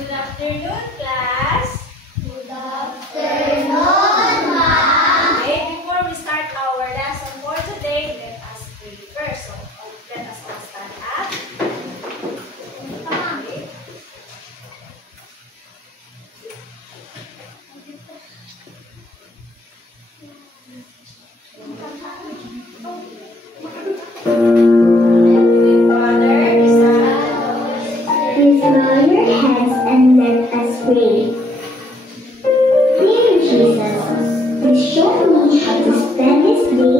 Good afternoon, class. Good afternoon, ma'am. Okay, before we start our lesson for today, let us pray first. So, let us all stand up. Okay. Please bow your heads and let us pray. Dear Jesus, please show me how to spend this day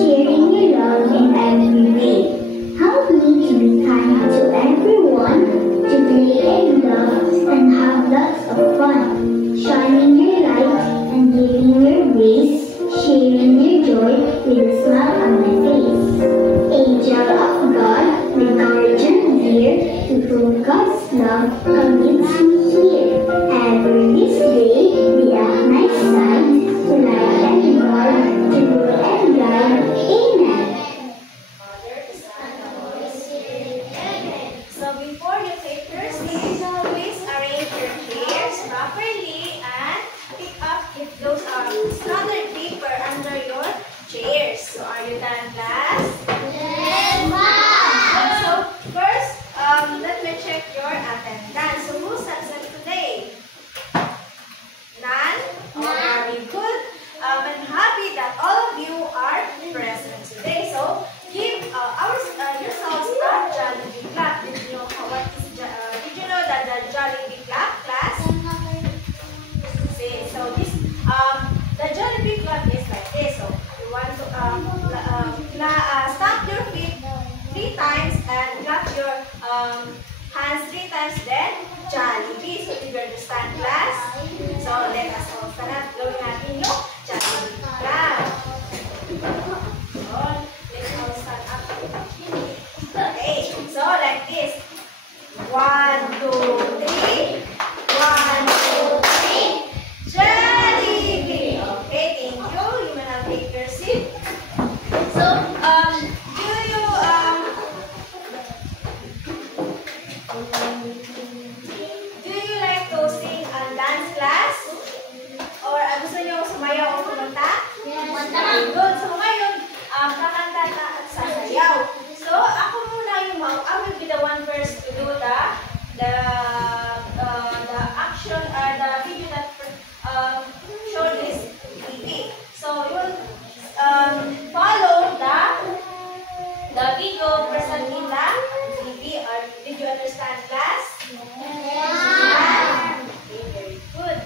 sharing your love in every way. Help me to be kind to everyone, to play and love and have lots of fun, shining your light and giving your grace, sharing your joy with a smile on my face. Angel of God, my courage and fear, to prove God's love convince me here. Ever this day be at my side, to light and guard, to rule and guide. Amen. Father, the Son, and the Holy Spirit. Amen. So before you take your seats, please arrange your chairs properly and pick up if those are standard paper under your chairs. So are you done, class? Yes, ma'am. So first, let me check your attendance. So who's absent today? None? Oh, very good. I'm happy that all of you are present today. So give yourselves a Jollibee clap. Did you know that the Jollibee clap, class? See, so this the Jollibee clap is like this. So you want to stamp your feet 3 times and clap your hands 3 times, then Jollibee. So if you understand, class? So let us all stand up. Gawin natin yung Jollibee clap. So let's all stand up. Okay, so like this. 1, 2, 3. 1, 2, 3. Jollibee. Okay, thank you. You may now take your seat. So, do you like to sing and dance, class? Or gusto nyo sumayaw o kumanta? Yes. Good. So ngayon, kakanta na at sasayaw. So ako muna yung I will be the one first to do the action or the video that show this TV. So you'll follow the video present in the TV. Or did you understand, class? Yeah. Okay, very good.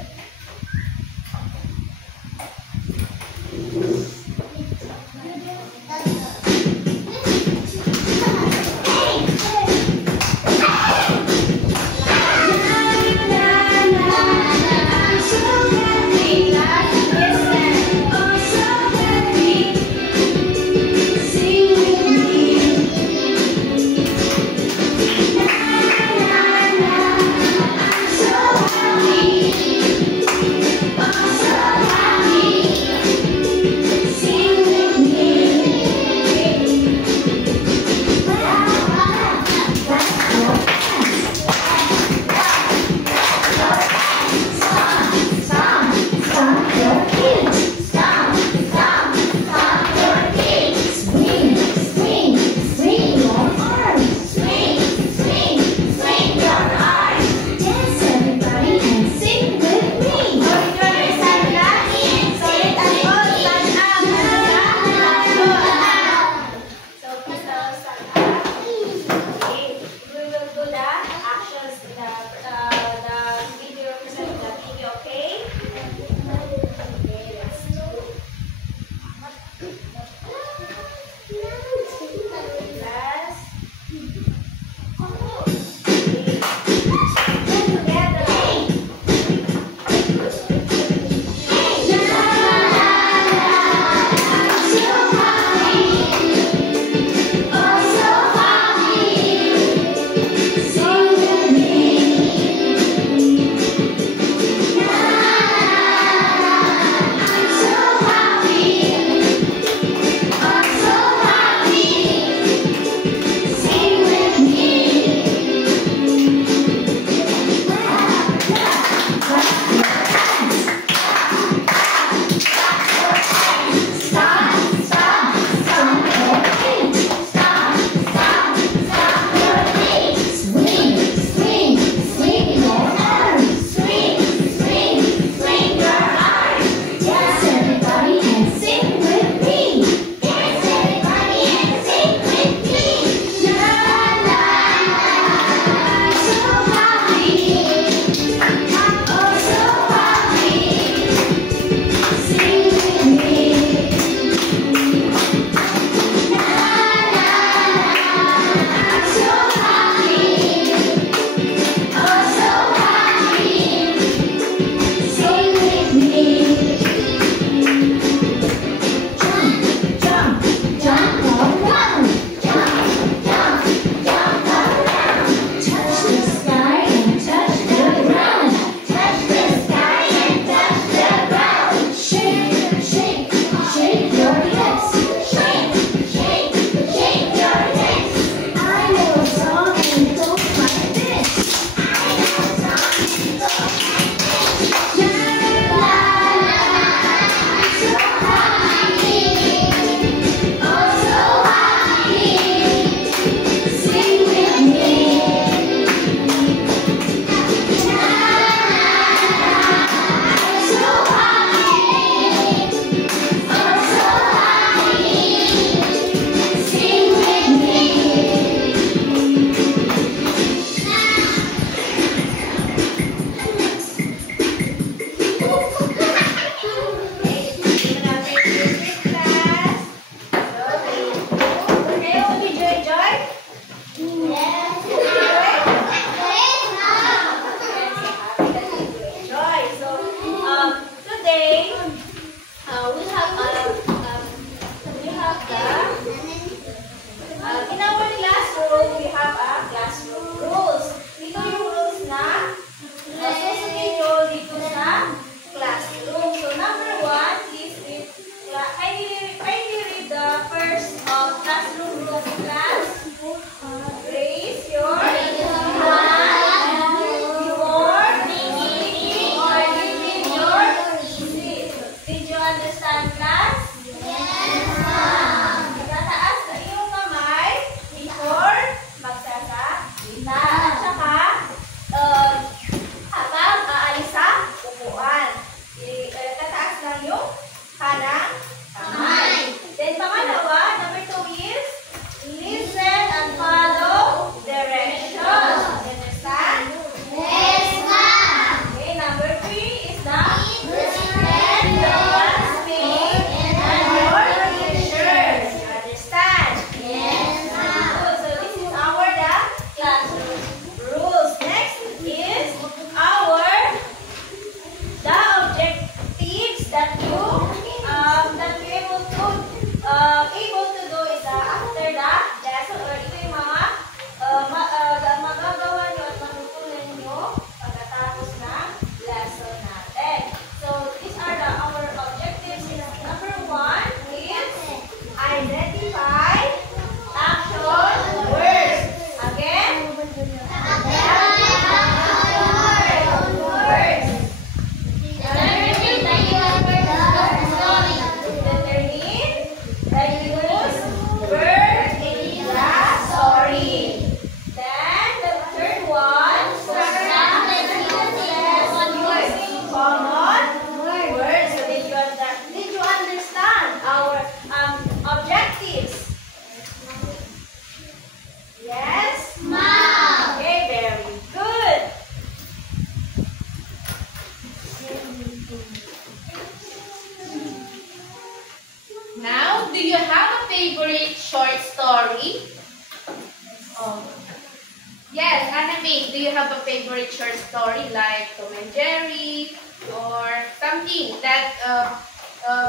Faith, do you have a favorite short story like Tom and Jerry or something that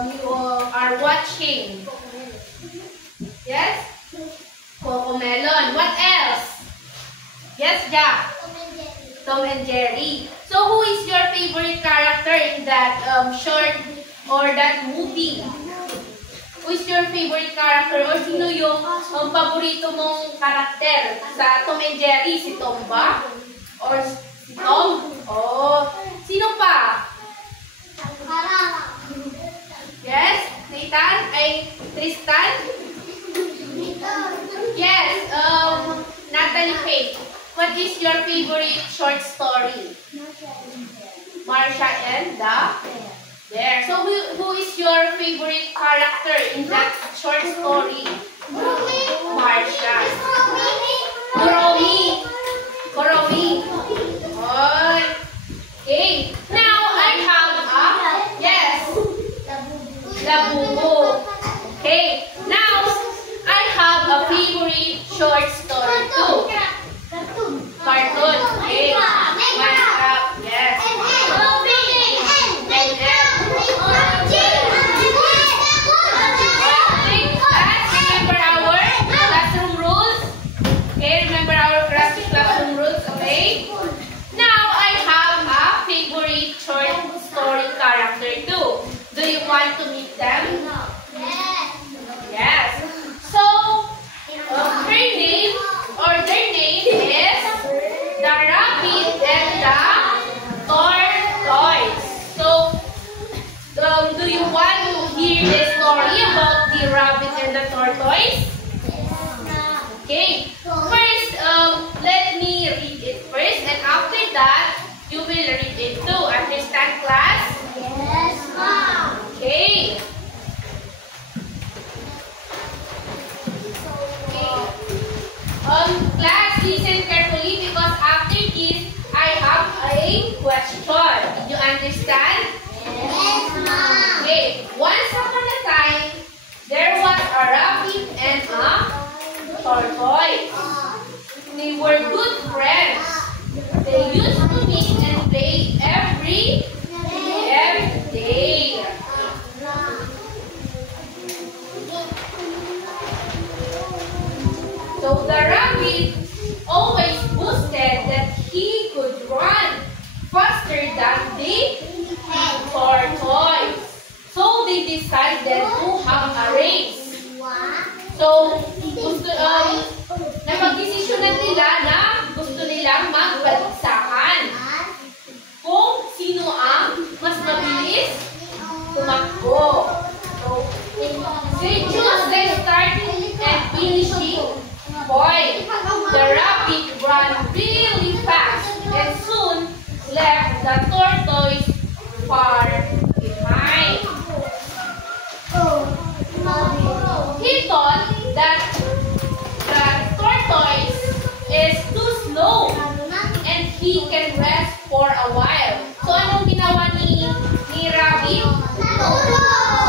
you are watching? Yes? Cocomelon. What else? Yes, Jack? Tom and Jerry. So who is your favorite character in that short or that movie? Who is your favorite character? Or sino yung paborito mong karakter sa Tom and Jerry? Si Tom ba? Or si Tom? Oh, sino pa? Yes? Nathan? Ay, Tristan? Yes, Natalie Faith. What is your favorite short story? Marsha and the Bear. So who is your favorite character in that short story? Marsha. Kuromi. Kuromi. Okay. Now I have yes. Labubu. Okay. Now I have a favorite short story too. Cartoon. Okay. Minecraft. Yes. Remember our classroom rules? Okay, remember our classroom rules, okay? Now I have a favorite short story character too. Do you want to meet them? Yes. So, her name or their name is the Rabbit and the Tortoise. So, do you want to hear the story about the rabbit and the tortoise? Okay. First, let me read it first, and after that, you will read it too. Understand, class? Yes, ma'am. Okay. Class, listen carefully because after this, I have a question. Did you understand? Yes, ma'am. Okay. Once upon a time, there was a rabbit and a tortoise. They were good friends. They used to meet and play every day. So the rabbit always boasted that he could run faster than the tortoise. So they decided to have a race. So napag-desisyonan nila na gusto nilang magbaligsahan kung sino ang mas mabilis tumakbo. So they choose the starting and finishing point. The rabbit ran really fast and soon left the tortoise far behind. He thought that the tortoise is too slow and he can rest for a while. So anong ginawa ni rabbit?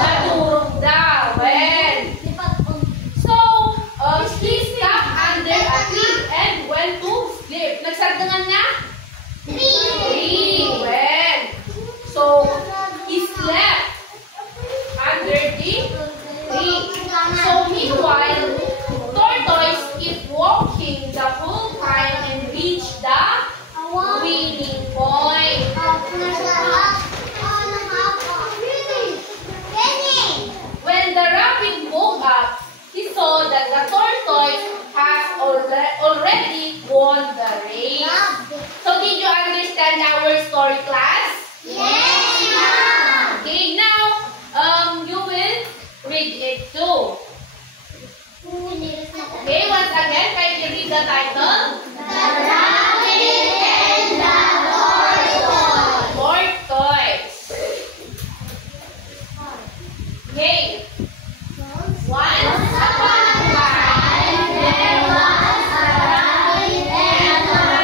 Nadurog daw. Well, so he stopped under a tree and went to sleep. Nagsardangan na? Tree. Well, so he slept under the tree. So meanwhile, tortoise kept walking the whole time and reached the winning point. When the rabbit woke up, he saw that the tortoise has already won the race. So did you understand our story, class? Yes, ma'am. Okay, now you will read it too. Okay, once again, can you read the title? The rabbit and the tortoise. Tortoise. Okay. Once upon a time, There was a rabbit and a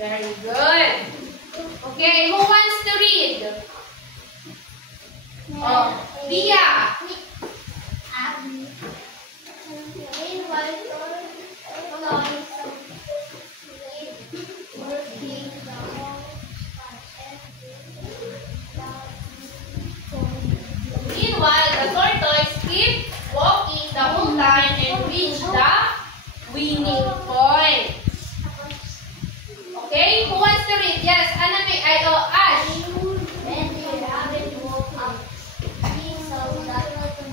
Very good. Okay, who wants to read? Oh, Bia. Meanwhile, the tortoise keep walking the whole time and reach the winning point. Okay, who wants to read? Yes, Ash. When the rabbit woke up, he saw that tortoise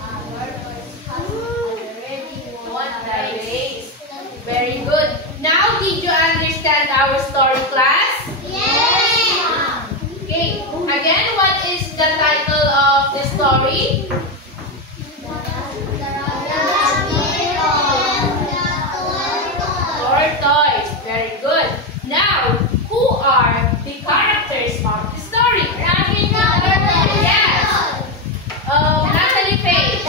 had already won the race. Very good. Now, did you understand our story, class? Yes! Okay, again, what is the title of the story? Tortoise. Very good. Now, who are the characters of the story? Yes. Natalie Faye.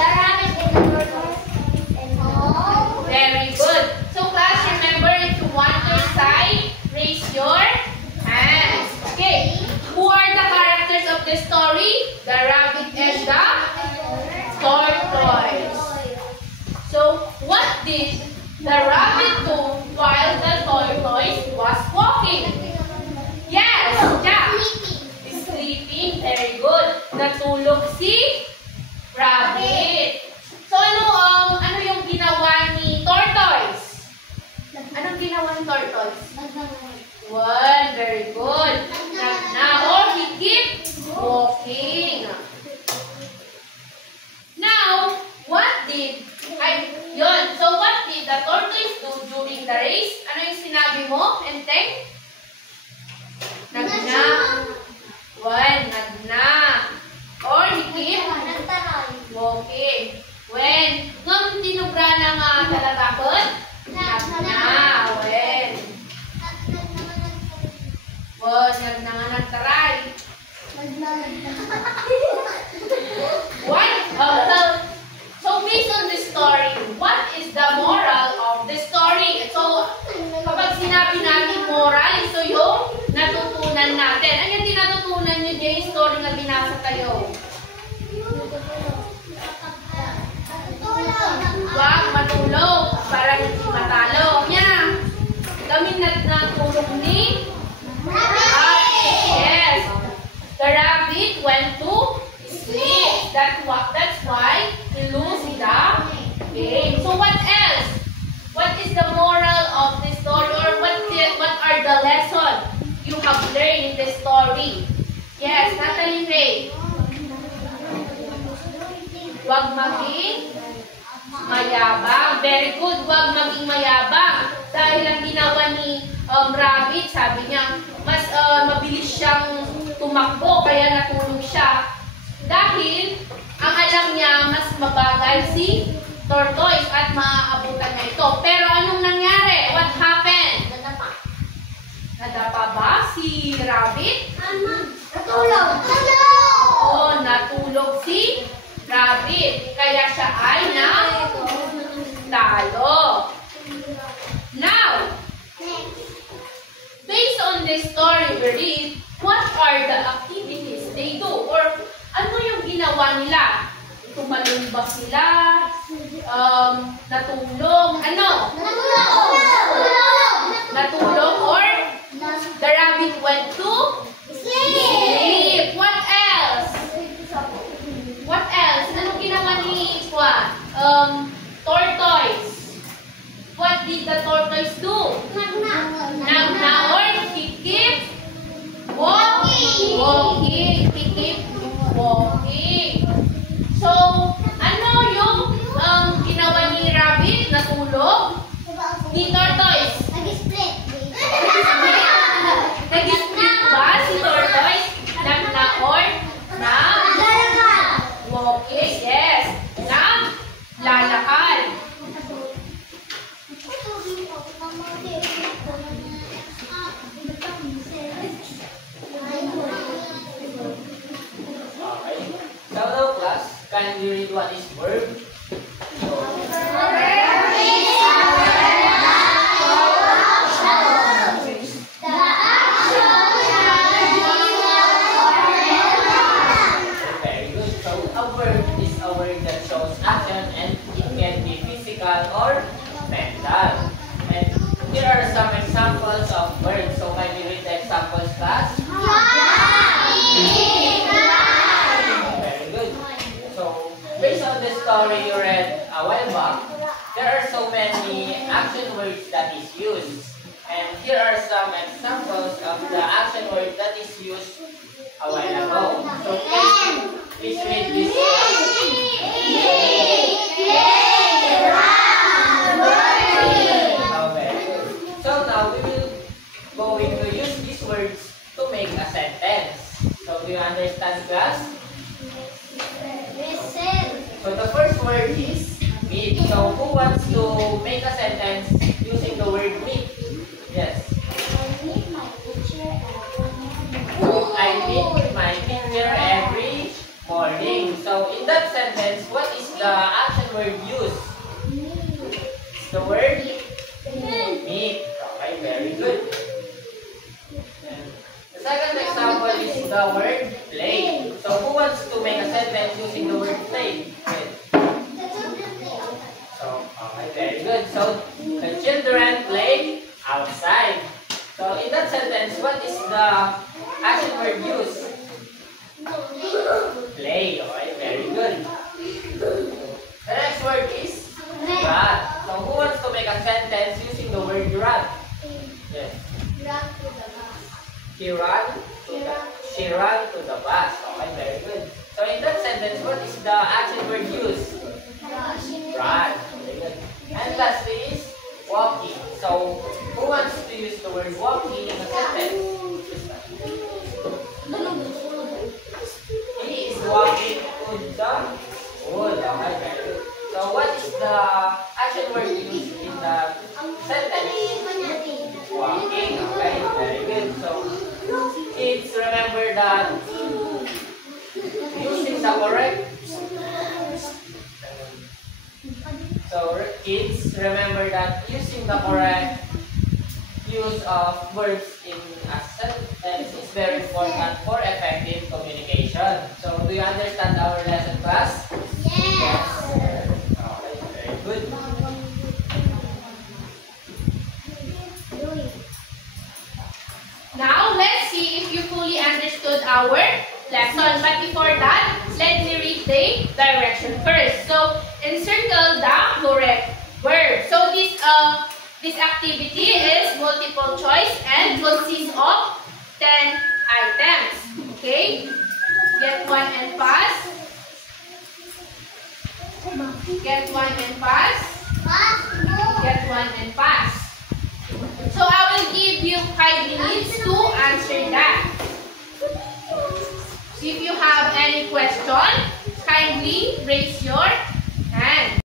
Very good. So, class, remember, if you want to recite, raise your hands. Okay. Who are the characters of the story? The rabbit and the tortoise. So, what did the rabbit do while the tortoise was walking? Yes, Jack. Sleeping. Very good. Natulog si rabbit. So, ano yung ginawa ni tortoise? Anong ginawa ni tortoise? One. Very good. Now, he keep walking. Now, so what did the tortoise do during the race? Ano yung sinabi mo, Enteng? Nagna. One, nagna. Or he keep walking. When? Nung tinugra ng talagapon? Nagna. When? Nagna nga nagtaray. What? So based on the story, what is the moral of the story? So, kapag sinabi natin moral, ito yung natutunan natin. Ano yung tinatutunan nyo dyan yung story na binasa kayo? Huwag matulog para hindi matalo. Yan. Kami natulog ni rabbit. Yes. The rabbit went to sleep. That's why he lose the game. So what else? What is the moral of the story, or what are the lessons you have learned in the story? Yes, Natalie Faye. Huwag maging mayabang. Very good. Huwag maging mayabang. Dahil ang ginawa ni rabbit, sabi niya, mas mabilis siyang tumakbo, kaya natulog siya. Dahil ang alam niya, mas mabagal si tortoise at maaabutan niya ito. Pero anong nangyari? What happened? Nadapa ba si rabbit? Natulog! Oo, natulog si rabbit. Kaya siya ay natalo. Now, based on this story we read, what are the activities they do? Or ano yung ginawa nila? Tumalon ba sila? Natulog? Ano? Natulog or the rabbit went to sleep. What else? What else? Anong ginawa ni tortoise? What did the tortoise do? Nagna or he keep walking. He keep walking. So, ano yung ginawa ni rabbit? Natulog? Ni tortoise? Nag-split. Nag-split ba si tortoise? Nagna or walking? Yes. Lalakad. Hello class, can you read what is verb? The examples of the action word that is used a while ago. So please read this. Okay. So now we will going to use these words to make a sentence. So do you understand, class? So the first word is meet. So who wants to make a sentence using the word meet? Yes. I meet my teacher every morning. So in that sentence, what is the action word used? It's the word meet. Okay, very good. And the second example is the word play. So who wants to make a sentence using the word play? Good. So, okay, very good. So the children play outside. So in that sentence, what is the action word used? Play. Okay, very good. The next word is run. So who wants to make a sentence using the word run? Yes. She ran to the bus. Okay, very good. So in that sentence, what is the action word used? Run. Very good. And lastly is walking. So who wants to use the word walking in a sentence? He is walking to the school. Okay, very good. So what is the action word used in the sentence? Walking. Okay, very good. So kids, remember that using the correct. So kids, remember that using the correct use of words in a sentence is very important for effective communication. So do you understand our lesson, class? Yes. Okay, very good. Now, let's see if you fully understood our lesson. But before that, let me read the direction first. So, encircle the correct word. So, this activity is multiple choice and consists of 10 items. Okay? Get one and pass. Get one and pass. Get one and pass. So I will give you 5 minutes to answer that. So if you have any question, kindly raise your hand.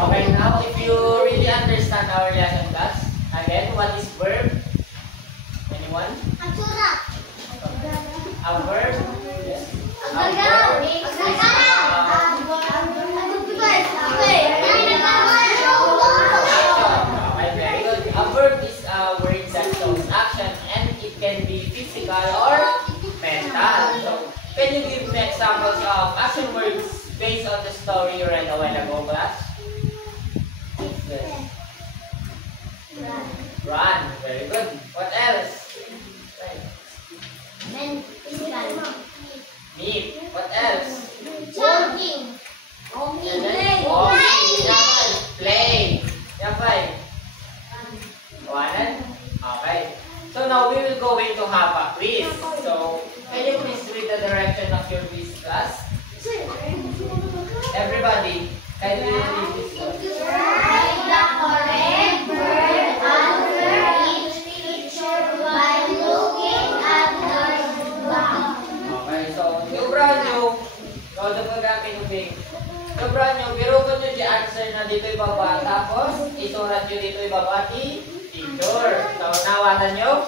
Okay, now if you really understand our lesson class, again, what is verb? Anyone? A verb? Yes. A verb. Okay, very good. A verb is a word that shows action and it can be physical or mental. So, can you give me examples of action words based on the story you read a while ago, class? Yes. Run. Very good. What else? Meet. What else? And then walking. Play. One. Okay. So now we will go into have a quiz. So can you please read the direction of your quiz class? Everybody, can you read this class? Write the correct word after each picture by looking at the back. Okay, so sobra nyo, todo pag kinubing. Sobra nyo, pero kung nyo di-answer na dito ibaba, tapos isurat nyo dito ibaba ti teacher. So, nawatan nyo?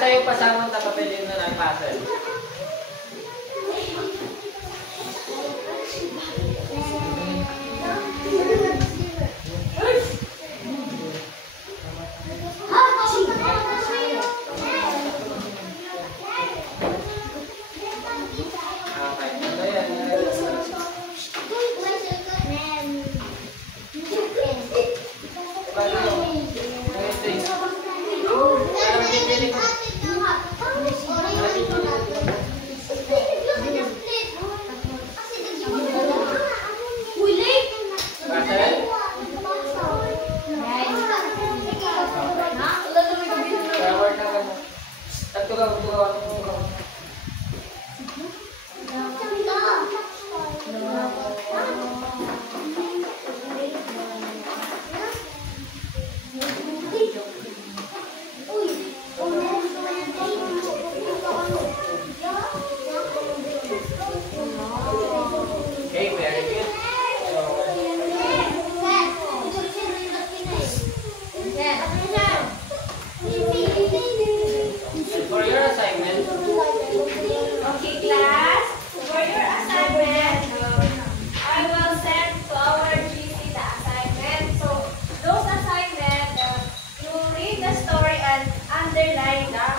Nasa yung pasamang tapapilin na ng puzzle. Okay, very good. And for your assignment, Okay, class. For your assignment, I will send to our GC the assignment. So, those assignment, you read the story and underline the